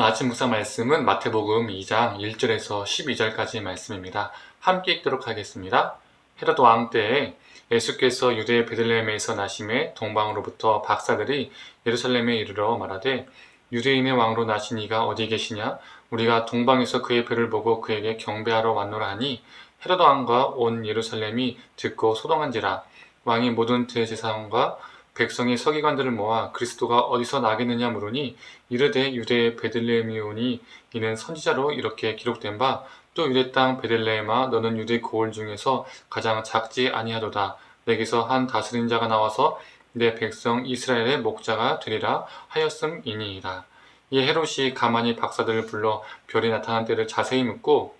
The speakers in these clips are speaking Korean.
오늘 아침 묵상 말씀은 마태복음 2장 1절에서 12절까지의 말씀입니다. 함께 읽도록 하겠습니다. 헤롯 왕 때에 예수께서 유대 베들레헴에서 나심에 동방으로부터 박사들이 예루살렘에 이르러 말하되 유대인의 왕으로 나신 이가 어디 계시냐? 우리가 동방에서 그의 별을 보고 그에게 경배하러 왔노라 하니 헤롯 왕과 온 예루살렘이 듣고 소동한지라. 왕이 모든 대제사장과 백성의 서기관들을 모아 그리스도가 어디서 나겠느냐 물으니 이르되 유대의 베들레헴이오니 이는 선지자로 이렇게 기록된 바 또 유대 땅 베들레헴아 너는 유대 고을 중에서 가장 작지 아니하도다. 내게서 한 다스린 자가 나와서 내 백성 이스라엘의 목자가 되리라 하였음이니이다. 이 헤롯이 가만히 박사들을 불러 별이 나타난 때를 자세히 묻고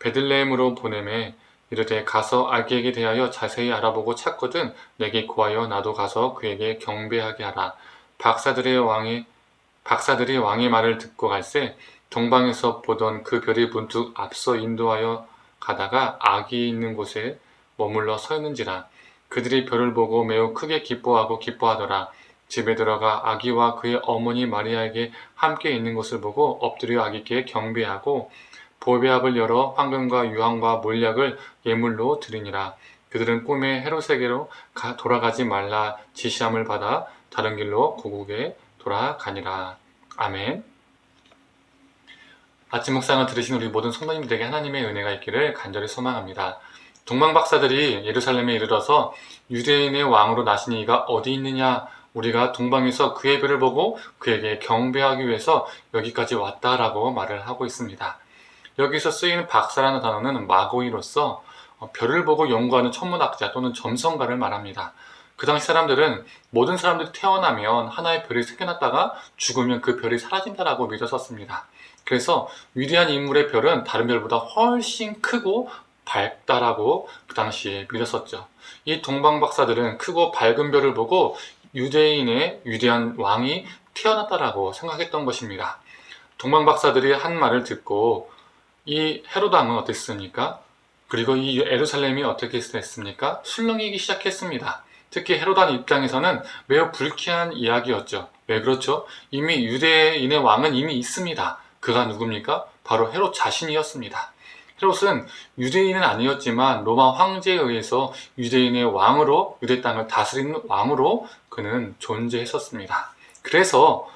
베들레헴으로 보내매 이르되 가서 아기에게 대하여 자세히 알아보고 찾거든 내게 구하여 나도 가서 그에게 경배하게 하라. 박사들이 왕의 말을 듣고 갈새 동방에서 보던 그 별이 문득 앞서 인도하여 가다가 아기 있는 곳에 머물러 서 있는지라. 그들이 별을 보고 매우 크게 기뻐하더라. 집에 들어가 아기와 그의 어머니 마리아에게 함께 있는 것을 보고 엎드려 아기께 경배하고 보배압을 열어 황금과 유황과 몰약을 예물로 드리니라. 그들은 꿈에 헤롯에게로 돌아가지 말라 지시함을 받아 다른 길로 고국에 돌아가니라. 아멘. 아침 묵상을 들으신 우리 모든 성도님들에게 하나님의 은혜가 있기를 간절히 소망합니다. 동방박사들이 예루살렘에 이르러서 유대인의 왕으로 나신 이가 어디 있느냐? 우리가 동방에서 그의 별을 보고 그에게 경배하기 위해서 여기까지 왔다라고 말을 하고 있습니다. 여기서 쓰이는 박사라는 단어는 마고이로서 별을 보고 연구하는 천문학자 또는 점성가를 말합니다. 그 당시 사람들은 모든 사람들이 태어나면 하나의 별이 생겨났다가 죽으면 그 별이 사라진다라고 믿었었습니다. 그래서 위대한 인물의 별은 다른 별보다 훨씬 크고 밝다라고 그 당시에 믿었었죠. 이 동방박사들은 크고 밝은 별을 보고 유대인의 위대한 왕이 태어났다라고 생각했던 것입니다. 동방박사들이 한 말을 듣고 이 헤롯 왕은 어땠습니까? 그리고 이 예루살렘이 어떻게 됐습니까? 술렁이기 시작했습니다. 특히 헤롯 왕 입장에서는 매우 불쾌한 이야기였죠. 왜 그렇죠? 이미 유대인의 왕은 이미 있습니다. 그가 누굽니까? 바로 헤롯 자신이었습니다. 헤롯은 유대인은 아니었지만 로마 황제에 의해서 유대인의 왕으로, 유대 땅을 다스리는 왕으로 그는 존재했었습니다. 그래서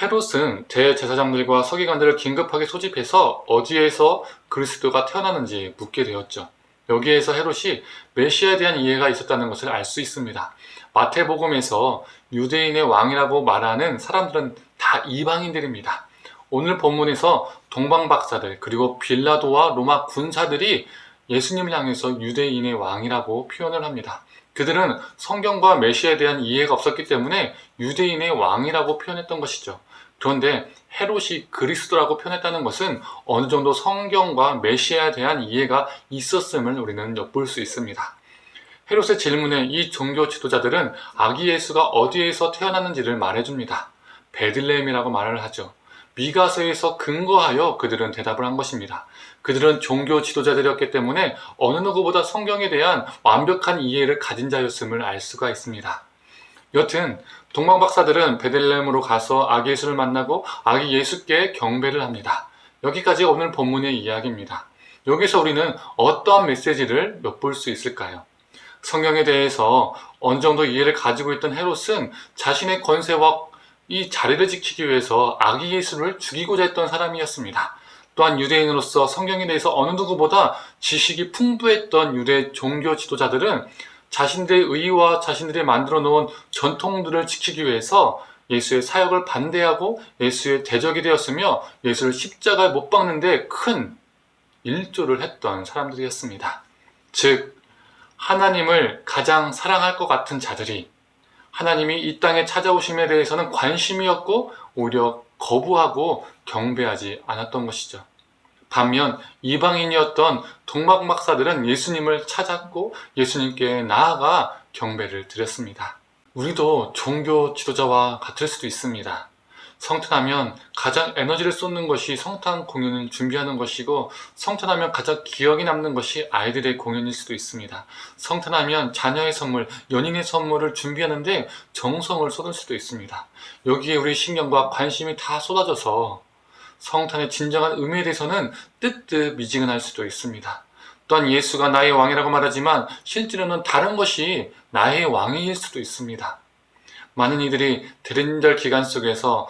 헤롯은 대제사장들과 서기관들을 긴급하게 소집해서 어디에서 그리스도가 태어나는지 묻게 되었죠. 여기에서 헤롯이 메시아에 대한 이해가 있었다는 것을 알 수 있습니다. 마태복음에서 유대인의 왕이라고 말하는 사람들은 다 이방인들입니다. 오늘 본문에서 동방박사들 그리고 빌라도와 로마 군사들이 예수님을 향해서 유대인의 왕이라고 표현을 합니다. 그들은 성경과 메시아에 대한 이해가 없었기 때문에 유대인의 왕이라고 표현했던 것이죠. 그런데 헤롯이 그리스도라고 표현했다는 것은 어느 정도 성경과 메시아에 대한 이해가 있었음을 우리는 엿볼 수 있습니다. 헤롯의 질문에 이 종교 지도자들은 아기 예수가 어디에서 태어났는지를 말해줍니다. 베들레헴이라고 말을 하죠. 미가서에서 근거하여 그들은 대답을 한 것입니다. 그들은 종교 지도자들이었기 때문에 어느 누구보다 성경에 대한 완벽한 이해를 가진 자였음을 알 수가 있습니다. 여튼 동방박사들은 베들레헴으로 가서 아기 예수를 만나고 아기 예수께 경배를 합니다. 여기까지 오늘 본문의 이야기입니다. 여기서 우리는 어떠한 메시지를 엿볼 수 있을까요? 성경에 대해서 어느 정도 이해를 가지고 있던 헤롯은 자신의 권세와 이 자리를 지키기 위해서 아기 예수를 죽이고자 했던 사람이었습니다. 또한 유대인으로서 성경에 대해서 어느 누구보다 지식이 풍부했던 유대 종교 지도자들은 자신들의 의와 자신들이 만들어 놓은 전통들을 지키기 위해서 예수의 사역을 반대하고 예수의 대적이 되었으며 예수를 십자가에 못 박는 데 큰 일조를 했던 사람들이었습니다. 즉 하나님을 가장 사랑할 것 같은 자들이 하나님이 이 땅에 찾아오심에 대해서는 관심이 없고 오히려 거부하고 경배하지 않았던 것이죠. 반면 이방인이었던 동방박사들은 예수님을 찾았고 예수님께 나아가 경배를 드렸습니다. 우리도 종교 지도자와 같을 수도 있습니다. 성탄하면 가장 에너지를 쏟는 것이 성탄 공연을 준비하는 것이고 성탄하면 가장 기억에 남는 것이 아이들의 공연일 수도 있습니다. 성탄하면 자녀의 선물, 연인의 선물을 준비하는데 정성을 쏟을 수도 있습니다. 여기에 우리 신경과 관심이 다 쏟아져서 성탄의 진정한 의미에 대해서는 뜨뜻미지근할 수도 있습니다. 또한 예수가 나의 왕이라고 말하지만 실제로는 다른 것이 나의 왕일 수도 있습니다. 많은 이들이 대림절 기간 속에서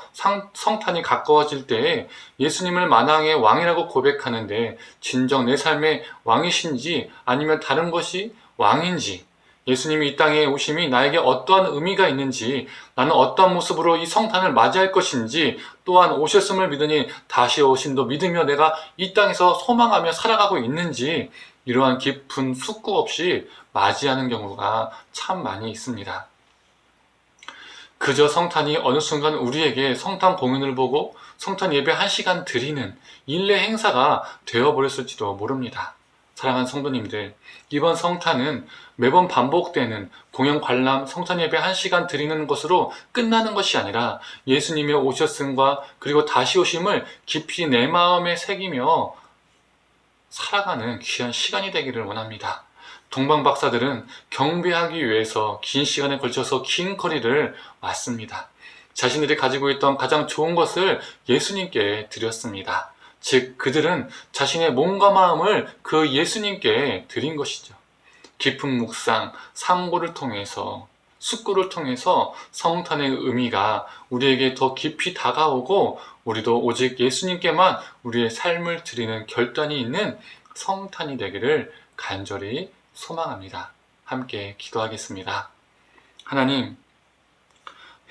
성탄이 가까워질 때에 예수님을 만왕의 왕이라고 고백하는데 진정 내 삶의 왕이신지 아니면 다른 것이 왕인지, 예수님이 이 땅에 오심이 나에게 어떠한 의미가 있는지, 나는 어떠한 모습으로 이 성탄을 맞이할 것인지, 또한 오셨음을 믿으니 다시 오심도 믿으며 내가 이 땅에서 소망하며 살아가고 있는지, 이러한 깊은 숙고 없이 맞이하는 경우가 참 많이 있습니다. 그저 성탄이 어느 순간 우리에게 성탄 공연을 보고 성탄 예배 1시간 드리는 일례 행사가 되어버렸을지도 모릅니다. 사랑하는 성도님들, 이번 성탄은 매번 반복되는 공연 관람 성탄 예배 1시간 드리는 것으로 끝나는 것이 아니라 예수님의 오셨음과 그리고 다시 오심을 깊이 내 마음에 새기며 살아가는 귀한 시간이 되기를 원합니다. 동방 박사들은 경배하기 위해서 긴 시간에 걸쳐서 긴 거리를 왔습니다. 자신들이 가지고 있던 가장 좋은 것을 예수님께 드렸습니다. 즉 그들은 자신의 몸과 마음을 그 예수님께 드린 것이죠. 깊은 묵상, 상고를 통해서 숙고를 통해서 성탄의 의미가 우리에게 더 깊이 다가오고 우리도 오직 예수님께만 우리의 삶을 드리는 결단이 있는 성탄이 되기를 간절히 소망합니다. 함께 기도하겠습니다. 하나님,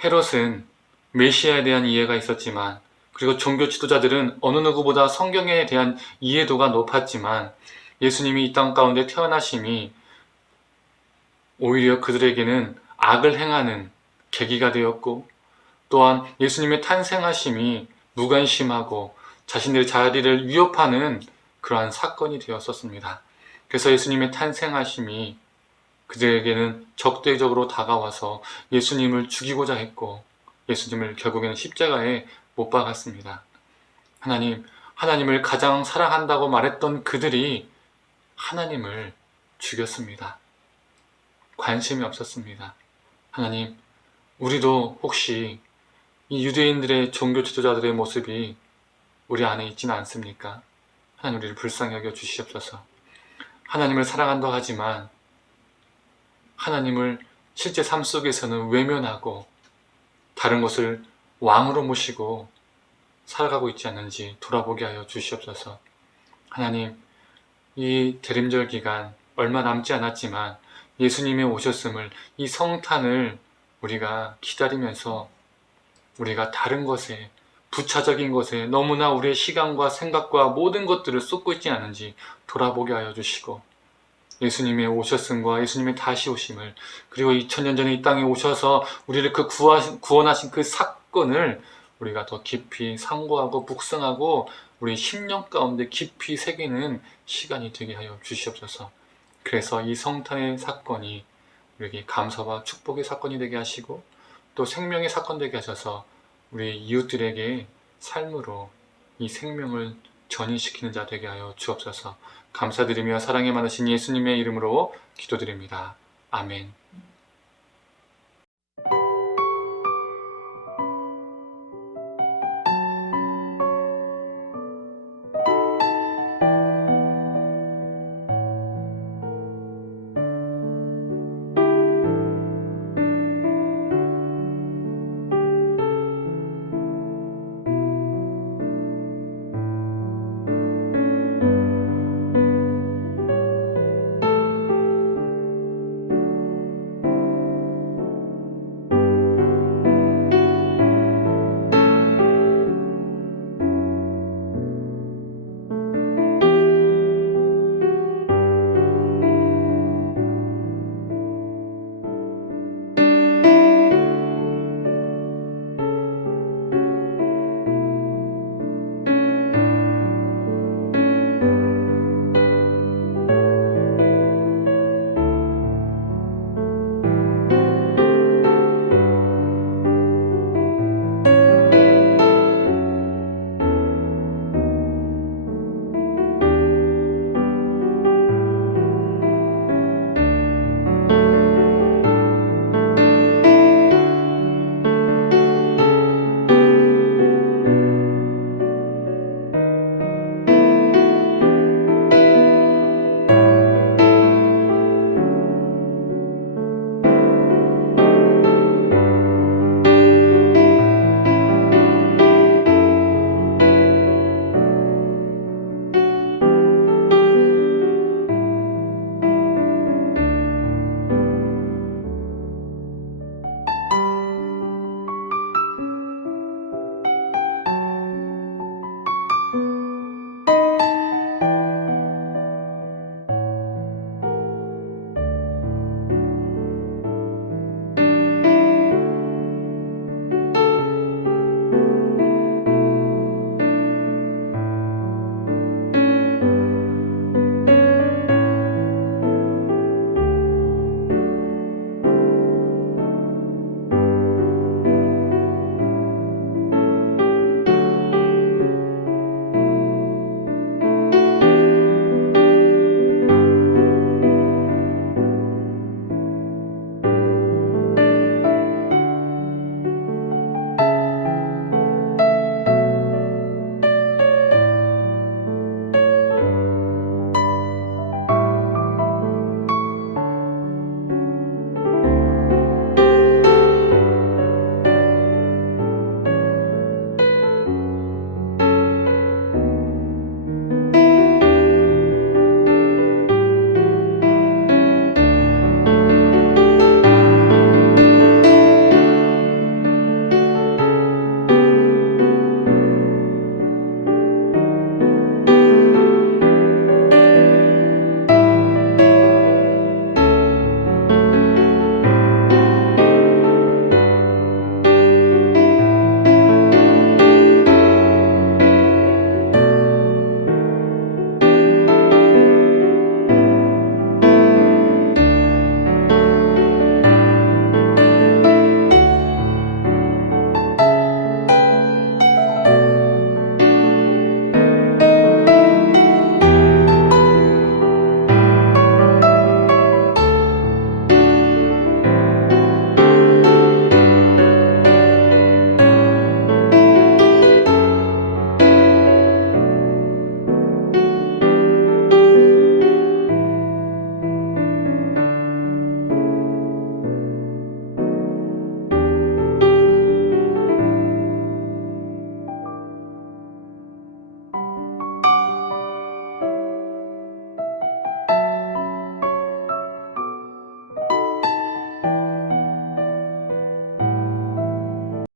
헤롯은 메시아에 대한 이해가 있었지만, 그리고 종교 지도자들은 어느 누구보다 성경에 대한 이해도가 높았지만 예수님이 이 땅 가운데 태어나심이 오히려 그들에게는 악을 행하는 계기가 되었고, 또한 예수님의 탄생하심이 무관심하고 자신들의 자리를 위협하는 그러한 사건이 되었었습니다. 그래서 예수님의 탄생하심이 그들에게는 적대적으로 다가와서 예수님을 죽이고자 했고 예수님을 결국에는 십자가에 못 박았습니다. 하나님을 가장 사랑한다고 말했던 그들이 하나님을 죽였습니다. 관심이 없었습니다. 하나님, 우리도 혹시 이 유대인들의 종교 지도자들의 모습이 우리 안에 있지는 않습니까? 하나님, 우리를 불쌍히 여겨 주시옵소서. 하나님을 사랑한다고 하지만 하나님을 실제 삶 속에서는 외면하고 다른 것을 왕으로 모시고 살아가고 있지 않는지 돌아보게 하여 주시옵소서. 하나님, 이 대림절 기간 얼마 남지 않았지만 예수님의 오셨음을, 이 성탄을 우리가 기다리면서 우리가 다른 것에, 부차적인 것에 너무나 우리의 시간과 생각과 모든 것들을 쏟고 있지 않은지 돌아보게 하여 주시고, 예수님의 오셨음과 예수님의 다시 오심을, 그리고 2000년 전에 이 땅에 오셔서 우리를 구원하신 그 사건을 우리가 더 깊이 상고하고 묵상하고 우리 심령 가운데 깊이 새기는 시간이 되게 하여 주시옵소서. 그래서 이 성탄의 사건이 우리에게 감사와 축복의 사건이 되게 하시고 또 생명의 사건 되게 하셔서 우리 이웃들에게 삶으로 이 생명을 전이시키는 자 되게 하여 주옵소서. 감사드리며 사랑에 많으신 예수님의 이름으로 기도드립니다. 아멘.